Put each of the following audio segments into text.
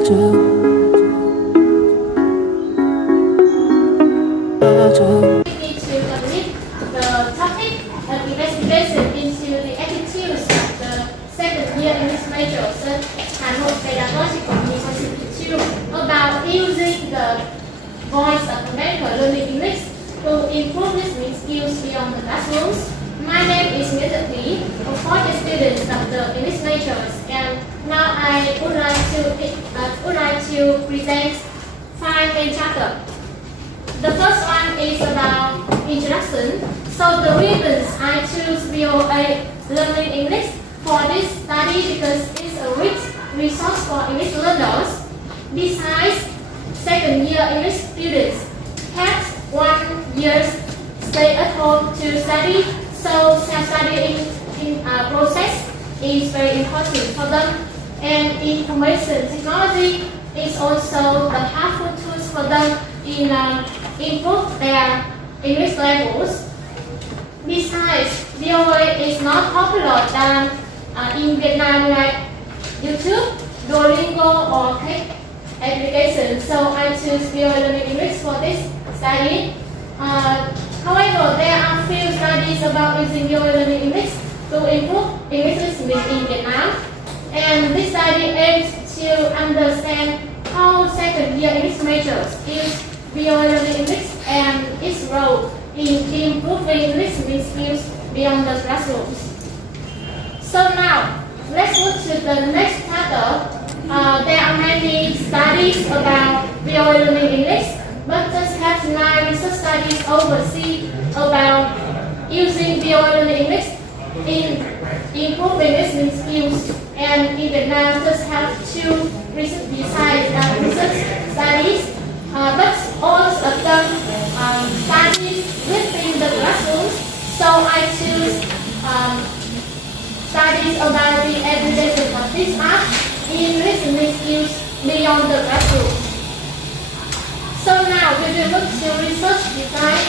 need to admit the topic and investigation into the attitudes of the second year English majors at Hanoi Pedagogical Institute about using the voice of American learning English to improve listening skills beyond the classrooms. My name is Nguyễn Thị, a fourth student of the English majors, and now I would like to present 5 main chapters. The first one is about introduction. So the reasons I choose VOA Learning English for this study because it's a rich resource for English learners. Besides, second year English students have 1 year stay at home to study, so self-studying process is very important for them. And information technology is also the helpful tools for them in improve their English levels. Besides, VOA is not popular than in Vietnam like YouTube, Duolingo or Click application. So I choose VOA Learning English for this study. However, there are few studies about using VOA Learning English to improve English listening in Vietnam. And this study aims to understand how second year English majors use VOA Learning English and its role in improving listening skills beyond the classrooms. So now, let's move to the next chapter. There are many studies about VOA Learning English, but just have 9 research studies overseas about using VOA Learning English in improving listening skills. And in Vietnam, just have 2 research studies. But all of them studies within the classrooms, so I choose studies about the evidence of this art in listening skills beyond the classroom. So now we will look to research design.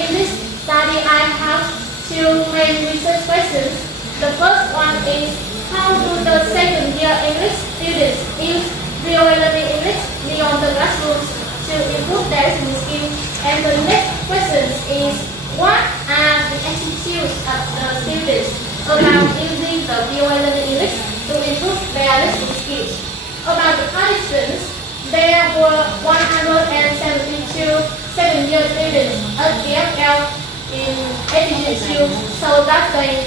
In this study, I have 2 main research questions. The first one is, how do the second year English students use VOA Learning English beyond the classrooms to improve their listening skills? And the next question is, what are the attitudes of the students about using the VOA Learning English to improve their listening skills? About the participants, there were 172 second year students at VFL in HPU2, so that they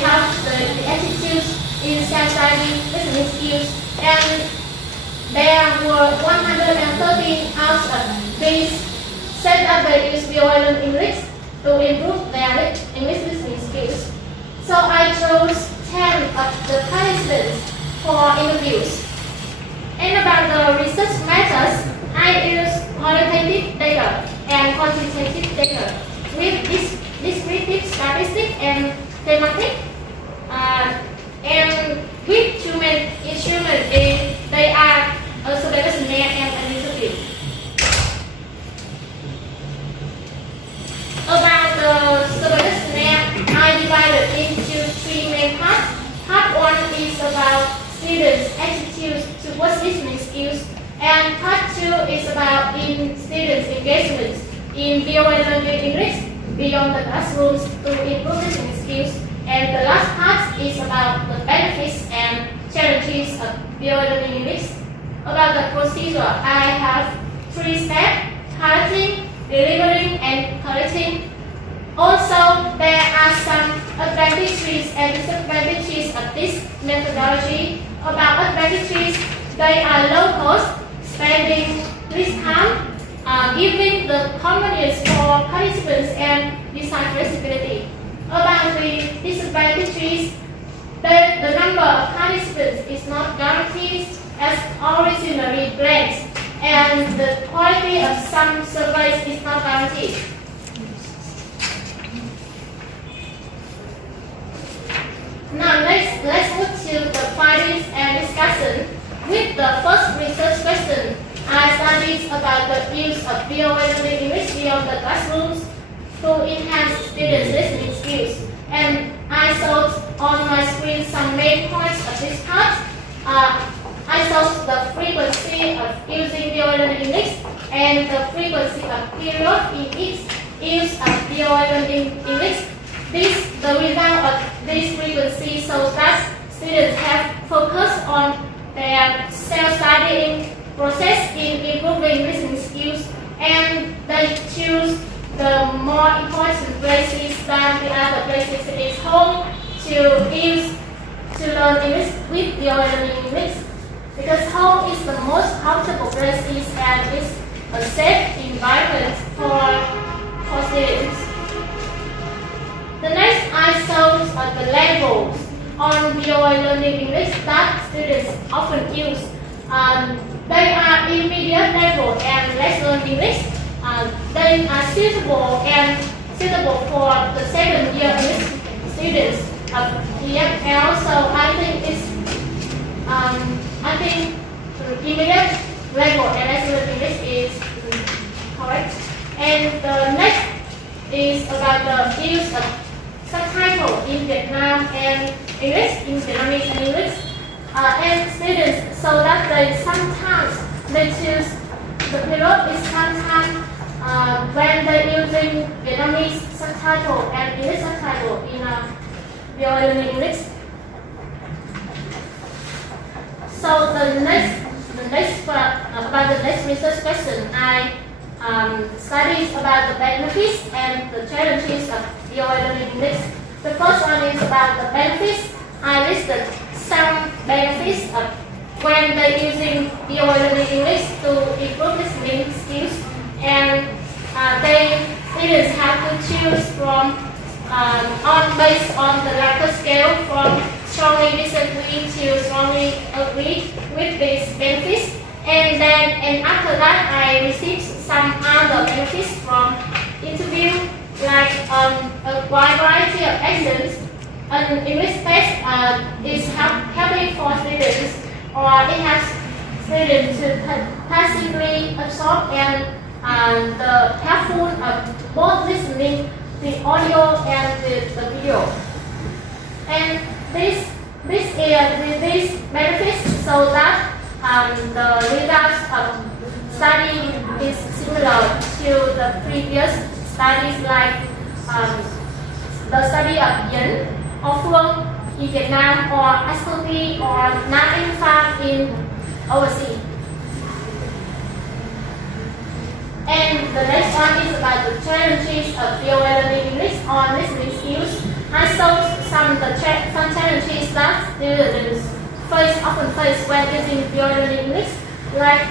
have the attitudes in self-study listening skills, and there were 113 out of these said that they use VOA Learning English to improve their English listening skills. So I chose 10 of the participants for interviews. And about the research methods, I used qualitative data and quantitative data with descriptive statistics and thematic, and with 2 main instruments. They are observation and analysis. About the observation, I divided into 3 main parts. Part 1 is about students' attitudes towards listening skills, and part 2 is about students' engagement in VOA Learning English beyond the classrooms to improve listening skills. And the last part is about the benefits and challenges of VOA Learning English. About the procedure, I have 3 steps: collecting, delivering, and collecting. Also, there are some advantages and disadvantages of this methodology. About advantages, they are low cost, spending less time, giving the convenience for participants and design flexibility. About the disadvantages, the number of participants is not guaranteed as originally planned, and the quality of some surveys is not guaranteed. Now let's move to the findings and discussion. With the first research question, I studied about the use of VOA Learning English beyond the classrooms to enhance students' listening skills. And I saw the frequency of using VOA Learning English and the frequency of period in each use of VOA Learning English. The result of this frequency shows that students have focused on their self-studying process in improving listening skills, and they choose the more important places than the other places is home to learn English with VOA Learning English, because home is the most comfortable place and it's a safe environment for students. The next I show the levels on VOA Learning English that students often use. They are intermediate level and let's learn English. They are suitable for the second year English students here. And also I think intermediate level and let's learn English is correct. And the next is about the use of subtitle in Vietnam and English, in Vietnamese and English. And students, so that they choose the period is sometimes when they're using Vietnamese subtitle and English subtitle in VOA Learning English. So the next about the next research question, I studies about the benefits and the challenges of VOA Learning English. The first one is about the benefits. I listed some benefits of when they're using VOA Learning English to improve listening skills, and students have to choose from based on the Likert scale from strongly disagree to strongly agree with these benefits. And after that, I received some other benefits from interview, like a wide variety of accents. An English test is helping for students, or it has students to passively absorb and the helpful of both listening the audio and the video. And these benefits show that the results of study is similar to the previous studies, like the study of Điểm or Phương in Vietnam, or SLP or năng in overseas. And the next one is about the challenges of VOA Learning English on listening skills. I saw some challenges that students often face when using VOA Learning English, like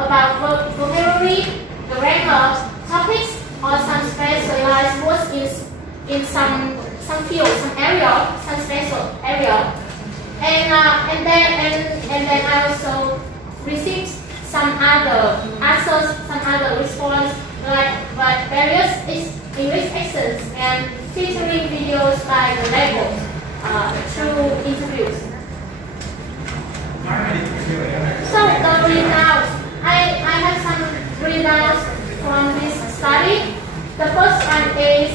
about vocabulary, grammar, topics, or some specialized words in some field, some area, some special area. And then I also received some other answers, some other response, like various English accents and featuring videos by the level through interviews. So the results, I have some results from this study. The first one is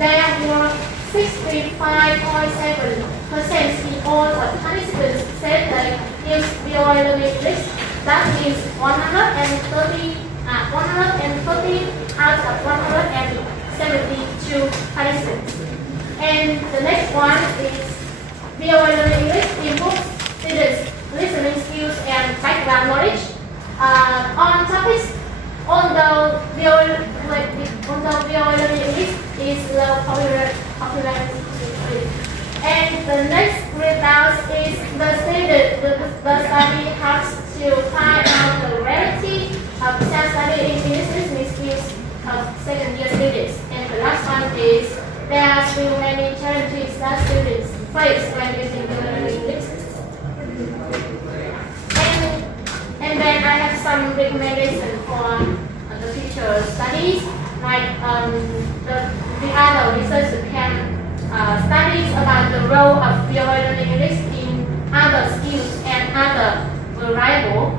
there were 65.7% in all participants said they use VOA Learning English. That means 130 out of 172 participants. And the next one is VOA Learning English improves students' listening skills and background knowledge on topics. Although VOA Learning English is low popularity. And the next result is the study helps to find out the reality of self-study in English listening skills of second-year students. And the last one is there are still many challenges that students face when using VOA Learning English. And then I have some recommendations for the future studies, like the other researchers can studies about the role of VOA Learning English in other skills and other variables.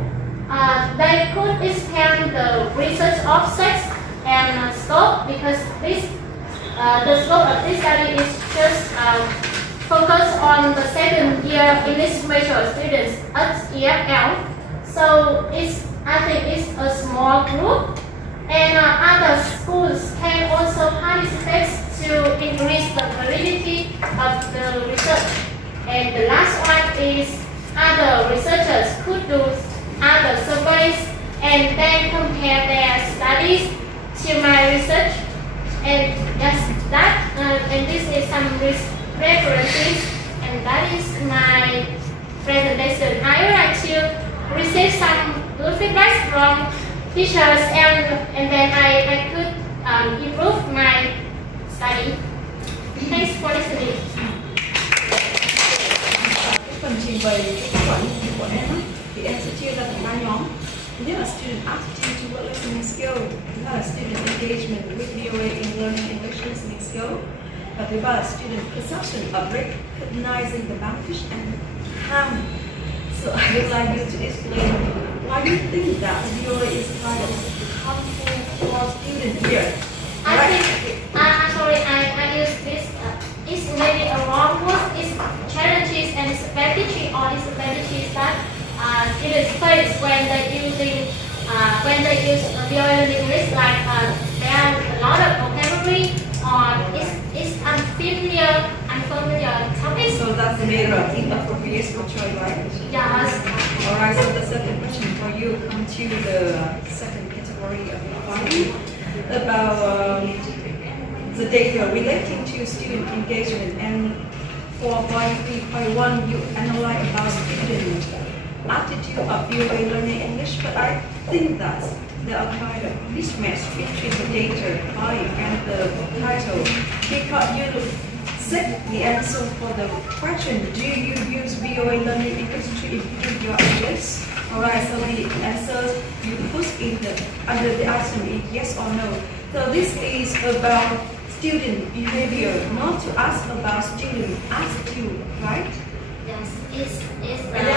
They could expand the research objects and scope, because the scope of this study is just focus on the second year English major students at EFL. So I think it's a small group, and other schools can also participate to increase the validity of the research. And the last one is other researchers could do other surveys and then compare their studies to my research. And that's that. And this is some references, and that is my presentation. I would like to receive some good feedback from teachers, and then I could improve my study. Thanks for listening. Phần trình bày kết quả nghiên cứu của em thì em sẽ chia ra thành 3 nhóm. Thứ nhất là student attitude toward listening skill, thứ hai là student engagement with VOA in learning English listening skill, và thứ ba là student perception of recognizing the benefit and harm. So I would like you to explain why you think that VOA is kind of harmful for students here. I think, sorry, I use this. It's maybe a wrong word. It's challenges and strategy or strategies that students face when they use VOA Learning English. Like there are a lot of vocabulary, or it's unfamiliar topics. So that's the matter of inappropriate cultural language. Yes. Alright, so the second question for you come to the second category of finding about the data relating to student engagement, and for point 3.1 you analyze about student attitude of VOA learning English, but I think that there are kind of mismatch between the data and the title, because you said the answer for the question, do you use VOA learning English to improve your English? Alright, so the answer you put in under the item is yes or no. So this is about student behavior, not to ask about student attitude, right? Yes, it's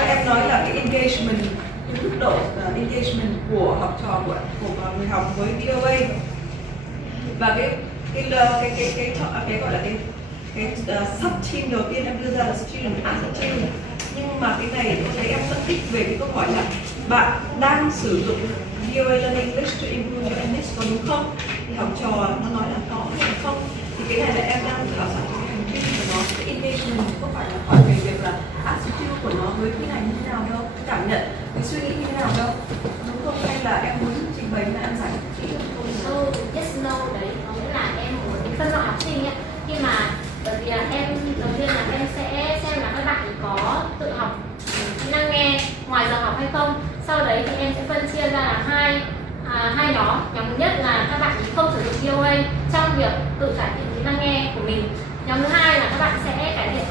Em nói là cái engagement, cái mức độ engagement của học trò của người học với VOA, và cái gọi là cái sub team đầu tiên em đưa ra là student attitude. Nhưng mà cái này tôi thấy em phân tích về cái câu hỏi là bạn đang sử dụng VOA Learning English to improve your English, có đúng không? Thì học trò nó nói là có hay không? Thì cái này là em đang khảo sát cái hành vi của nó, cái engagement có phải là hỏi về việc là attitude của nó với cái này như thế nào đâu, cái cảm nhận, cái suy nghĩ như thế nào đâu, đúng không? Hay là em muốn trình bày là em giải thích kỹ cho tôi? Yes, no đấy, có nghĩa là em muốn phân loại học sinh ấy, nhưng mà bởi vì là em đầu tiên là em sẽ xem là các bạn có tự học kỹ năng nghe ngoài giờ học hay không. Sau đấy thì em sẽ phân chia ra là hai nhóm. Nhóm thứ nhất là các bạn không sử dụng VOA trong việc tự cải thiện kỹ năng nghe của mình. Nhóm thứ hai là các bạn sẽ cải thiện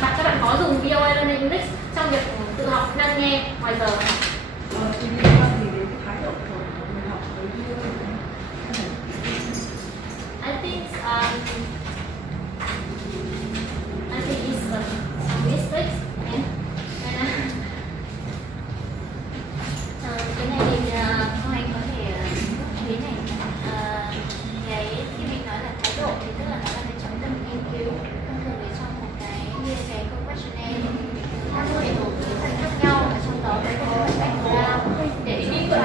các bạn có dùng VOA Learning English trong việc tự học kỹ năng nghe ngoài giờ. Thì liên quan gì đến thái độ của người học với VOA? I think it's some mistakes, and cái này thì Khoa Anh có thể thế này, cái khi mình nói là thái độ thì tức là nó là cái trọng tâm nghiên cứu. Thông thường thì trong một cái như cái câu questionnaire thì mình có một số phần khác nhau, và trong đó có một background để giúp cho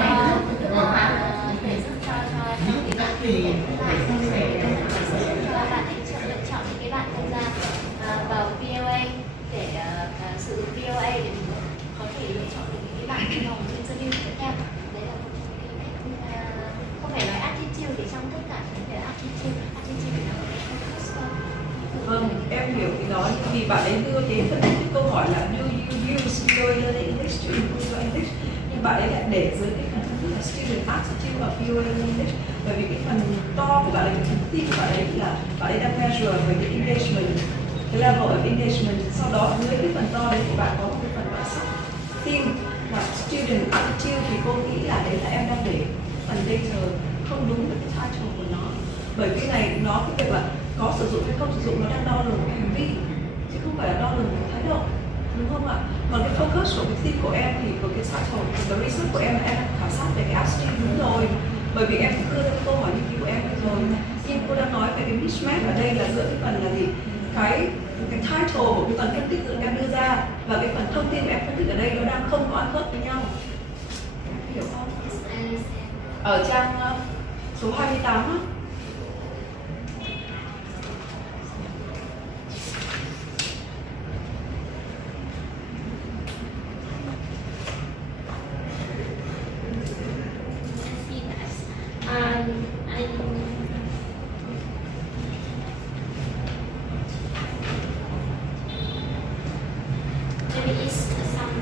các bạn lựa chọn những cái bạn tham gia vào VOA để sử dụng VOA để mình có thể lựa chọn được những cái bạn trong vòng trên dân tiếp theo. Đấy là một cái cách không phải nói attitude để trong tất cả những cái attitude để nó Vâng, em hiểu cái đó, vì bạn ấy đưa đến phân tích cái câu hỏi là do you use VOA learning English to improve your English, nhưng bạn ấy lại để dưới cái phần là student attitude of VOA learning English, bởi vì cái phần to của bạn ấy, cái phần thi của bạn ấy là bạn ấy đang measure về cái engagement, cái level of engagement. Sau đó dưới cái phần to đấy thì bạn có một cái phần là sub theme là student attitude, thì cô nghĩ là đấy là em đang để phần data không đúng với cái title của nó, bởi cái này nó cái việc là có sử dụng hay không sử dụng nó đang đo lường cái hành vi chứ không phải là đo lường cái thái độ, đúng không ạ? Còn cái focus của cái theme của em thì của cái title, cái research của em là em đang khảo sát về cái attitude, đúng rồi, bởi vì em cũng đưa ra cái câu hỏi nghiên cứu của em rồi, nhưng cô đang nói về cái mismatch ở đây là giữa cái phần là gì, cái cái title của cái phần phân tích của em đưa ra và cái phần thông tin mà em phân tích ở đây nó đang không có ăn khớp với nhau. Hiểu không? Ở trang số 28 á. Maybe it's some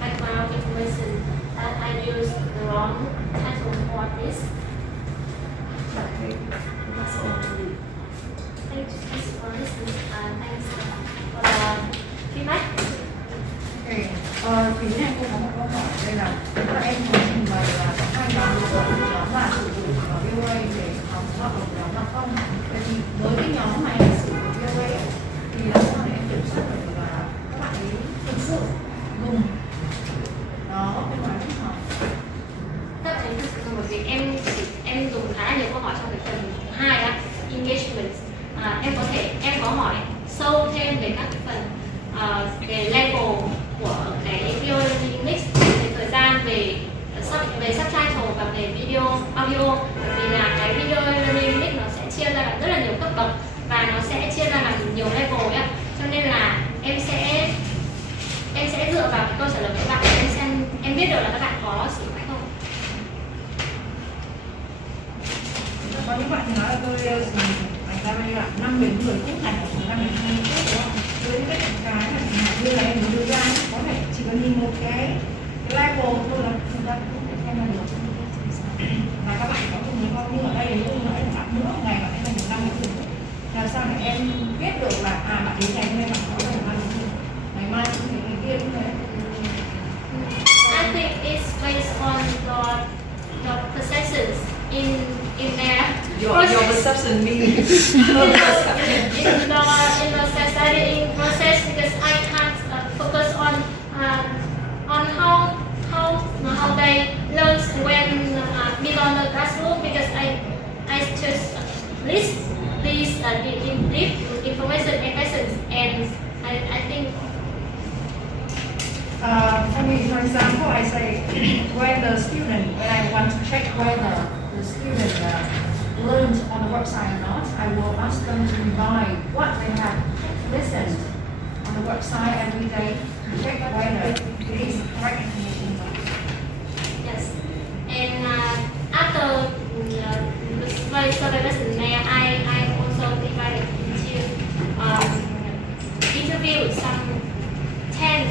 background information that I used the wrong title for this. Okay, that's all. Thanks for listening. Thanks for the feedback. Okay. Thì này cô có một câu hỏi đây là các em có trình bày là có hai nhóm nhóm là sử dụng VOA để học hoặc một nhóm là không. Vậy thì với cái nhóm mà em sử dụng VOA thì làm sao để em kiểm soát được là các bạn ấy thực sự dùng nó bên ngoài lớp học? Các bạn thực sự bởi vì em dùng khá là nhiều câu hỏi trong cái phần thứ hai á, engagement. Em có hỏi sâu thêm về các phần về level của cái video learning English, về thời gian, về subtitle và về video audio. Vì là cái video learning English nó sẽ chia ra làm rất là nhiều cấp bậc và nó sẽ chia ra làm nhiều level ấy. Cho nên là em sẽ dựa vào cái câu trả lời của các bạn để em biết được là các bạn có sử dụng hay không. Có những bạn thì nói là tôi dùng bài ra bao nhiêu ạ? 5 đến 10 phút này, 5 đến 20 phút đúng không? Với những cái mà như là em đưa ra có thể chỉ cần nhìn một cái level thôi là chúng ta cũng thể xem ra được. Và các bạn có dùng không? Nhưng ở đây ví dụ nói là bạn nữa ngày bạn ấy là 5 đến 10 phút. Làm sao để em biết được là bạn đến ngày hôm nay bạn có thể 5 đến 10 phút, ngày mai cũng thế, ngày kia cũng thế. I think it's based on your perceptions in their Your perception means in the studying process, because I can't focus on how they learn when beyond the classroom, because I just list these deep information and lessons, and I think. For me, for example, I say when I want to check whether the student learned on the website or not, I will ask them to revise what they have listened on the website every day to check whether it is correct information or not. Yes, and after the survey lesson, I also divided into interview some 10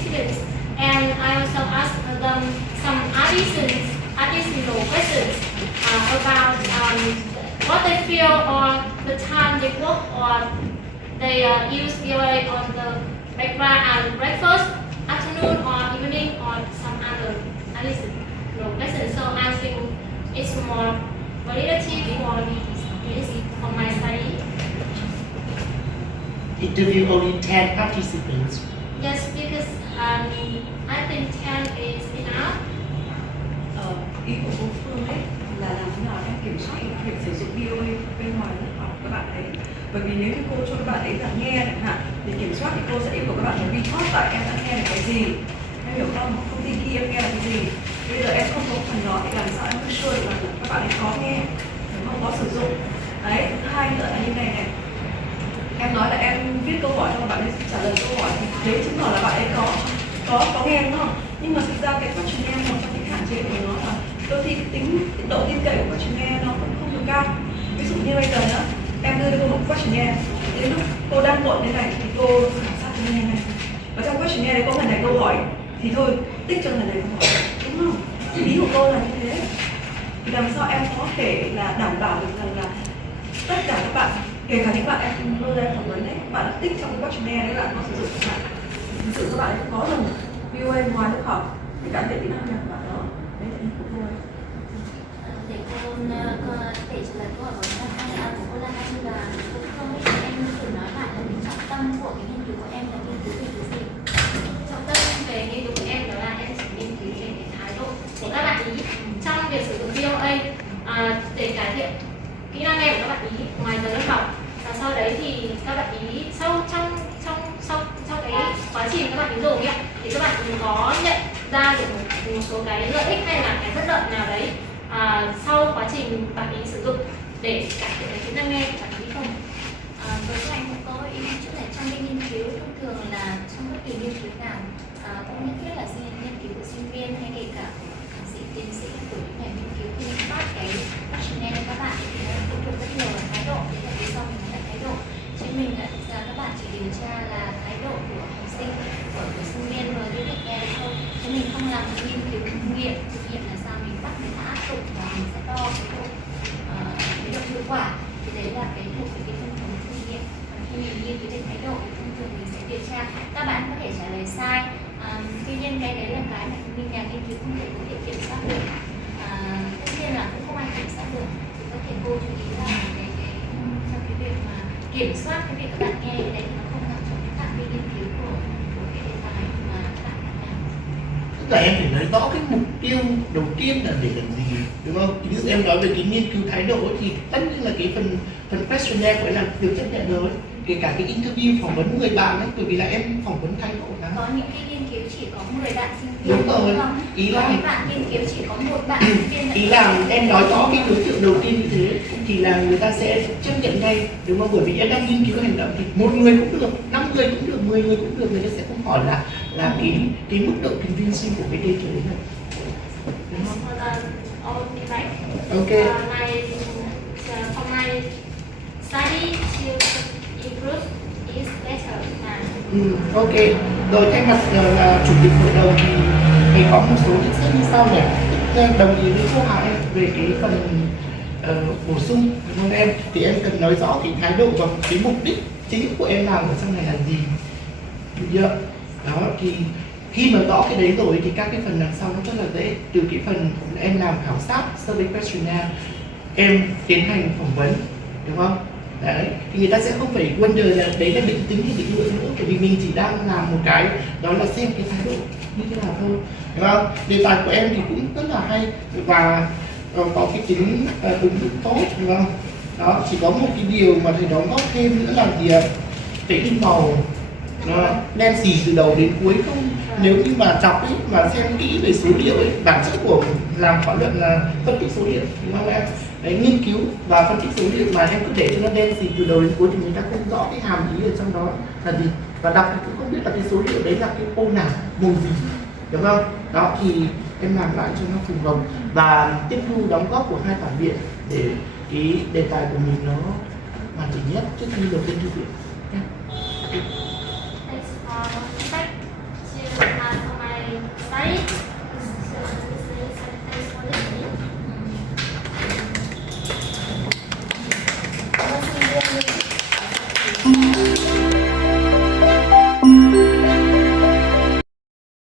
students, and I also asked them some additional questions about what they feel or the time they work or they use VOA on the background breakfast, afternoon or evening, or some other additional lessons. So I think it's more validity for my study. Interview only 10 participants. Yes, because I think 10 is enough. Ý của cô Phương ấy là làm thế nào em kiểm soát được việc sử dụng VOA bên ngoài lớp học các bạn ấy. Bởi vì nếu như cô cho các bạn ấy là nghe chẳng hạn, thì kiểm soát thì cô sẽ yêu cầu các bạn phải record lại em đã nghe được cái gì, em hiểu không? Công ty kia em nghe được cái gì. Bây giờ em không có phần đó thì làm sao em make sure là các bạn ấy có nghe, không có sử dụng. Đấy, thứ hai nữa là như này này. Em nói là em viết câu hỏi cho các bạn ấy trả lời câu hỏi thì đấy chứng tỏ là bạn ấy có nghe đúng không? Nhưng mà thực ra cái quá trình nghe một trong những hạn chế của nó là đôi khi tính độ tin cậy của quá trình nghe nó cũng không được cao. Ví dụ như bây giờ nữa, em đưa cho cô một quá trình nghe, đến lúc cô đang cuộn thế này thì cô khảo sát nghe này, và trong quá trình nghe đấy có lần này câu hỏi thì thôi tích cho lần này câu hỏi, đúng không? Ý của cô là như thế. Thì làm sao em có thể là đảm bảo được rằng là tất cả các bạn, kể cả những bạn em đưa ra phỏng vấn đấy, bạn đã tích trong cái quá trình nghe đấy, bạn có sử dụng các bạn. Thực sự các bạn ấy có dùng VOA ngoài lớp học thì cải thiện kỹ năng nghe của bạn đó. Đấy là ý của cô ấy. Để cô để trả lời câu hỏi của cô là như là cô không em thử nói lại là cái trọng tâm của cái nghiên cứu của em là nghiên cứu về cái gì? Trọng tâm về nghiên cứu của em đó là em sẽ nghiên cứu về cái thái độ của các bạn ý trong việc sử dụng VOA để cải thiện kỹ năng nghe của các bạn ý ngoài giờ lớp học. Và sau đấy thì các bạn ý ra được một số cái lợi ích hay là cái bất lợi nào đấy sau quá trình bạn ý sử dụng để cải thiện cái kỹ năng nghe của bạn ý không? Với các anh cũng có ý chỗ này, trong cái nghiên cứu thông thường là trong bất kỳ nghiên cứu nào cũng nhất thiết là nghiên cứu của sinh viên hay kể cả thạc sĩ, tiến sĩ của những nhà nghiên cứu khi phát cái questionnaire cho các bạn thì nó phụ thuộc rất nhiều vào thái độ. Thế là vì sao mình nói là thái độ, chứ mình là các bạn chỉ điều tra là thái độ của học sinh, của sinh viên và biết được nghe được thôi, chứ mình không làm một nghiên cứu thực nghiệm là sao mình bắt người ta áp dụng và mình sẽ đo cái độ hiệu quả. Thì đấy là cái thuộc về cái thông thường kinh nghiệm. Còn khi mình nghiên cứu về thái độ thì thông thường mình sẽ điều tra. Các bạn có thể trả lời sai, tuy nhiên cái đấy là cái mà mình nhà nghiên cứu không thể có thể kiểm soát được. Tất nhiên là cũng không ai kiểm soát được. Thì có thể cô chú ý là trong cái việc mà kiểm soát cái việc các bạn nghe cái đấy thì nó không nằm trong cái phạm vi nghiên cứu của cái đề tài mà các bạn đang làm. Tức là em phải nói rõ cái mục tiêu đầu tiên là để làm gì, đúng không? Ví dụ em nói về cái nghiên cứu thái độ ấy, thì tất nhiên là cái phần questionnaire của em là được chấp nhận rồi, kể cả cái interview phỏng vấn 10 bạn ấy, bởi vì là em phỏng vấn thái độ đó. Có những cái nghiên cứu chỉ có 10 bạn sinh viên, đúng rồi, không? Ý là những bạn nghiên cứu chỉ có 1 bạn sinh viên. Ý là em nói rõ cái đối tượng đầu tiên như thế thì là người ta sẽ chấp nhận ngay, đúng không? Bởi vì em đang nghiên cứu hành động thì 1 người cũng được, 5 người cũng được, 10 người cũng được, người ta sẽ không hỏi là cái mức độ convincing của cái data đấy này. Đúng không? Okay. For my study to improve is better. Ok. Rồi thay mặt là chủ tịch hội đồng thì thầy có một số nhận xét như sau này. Đồng ý với câu hỏi về cái phần bổ sung, đúng không em? Thì em cần nói rõ cái thái độ và cái mục đích chính của em làm ở trong này là gì. Được chưa? Đó thì khi mà rõ cái đấy rồi thì các cái phần đằng sau nó rất là dễ. Từ cái phần em làm khảo sát, survey questionnaire, em tiến hành phỏng vấn, đúng không? Đấy, thì người ta sẽ không phải wonder là đấy là định tính hay định lượng nữa, bởi vì mình chỉ đang làm một cái đó là xem cái thái độ như thế nào thôi, đúng không? Đề tài của em thì cũng rất là hay và có cái tính ứng dụng tốt, đúng không? Đó, chỉ có một cái điều mà thầy đóng góp thêm nữa là gì ạ? Cái in màu nó đen xì từ đầu đến cuối không. Nếu như mà đọc ấy, mà xem kỹ về số liệu ấy, bản chất của làm khóa luận là phân tích số liệu, đúng không em? Đấy, nghiên cứu và phân tích số liệu mà em cứ để cho nó đen xì từ đầu đến cuối thì người ta không rõ cái hàm ý ở trong đó là gì, và đọc thì cũng không biết là cái số liệu đấy là cái ô nào, màu gì, đúng không? Đó thì em làm lại cho nó phù hợp và tiếp thu đóng góp của hai phản biện để cái đề tài của mình nó hoàn chỉnh nhất trước khi nộp lên thư viện. Thank you.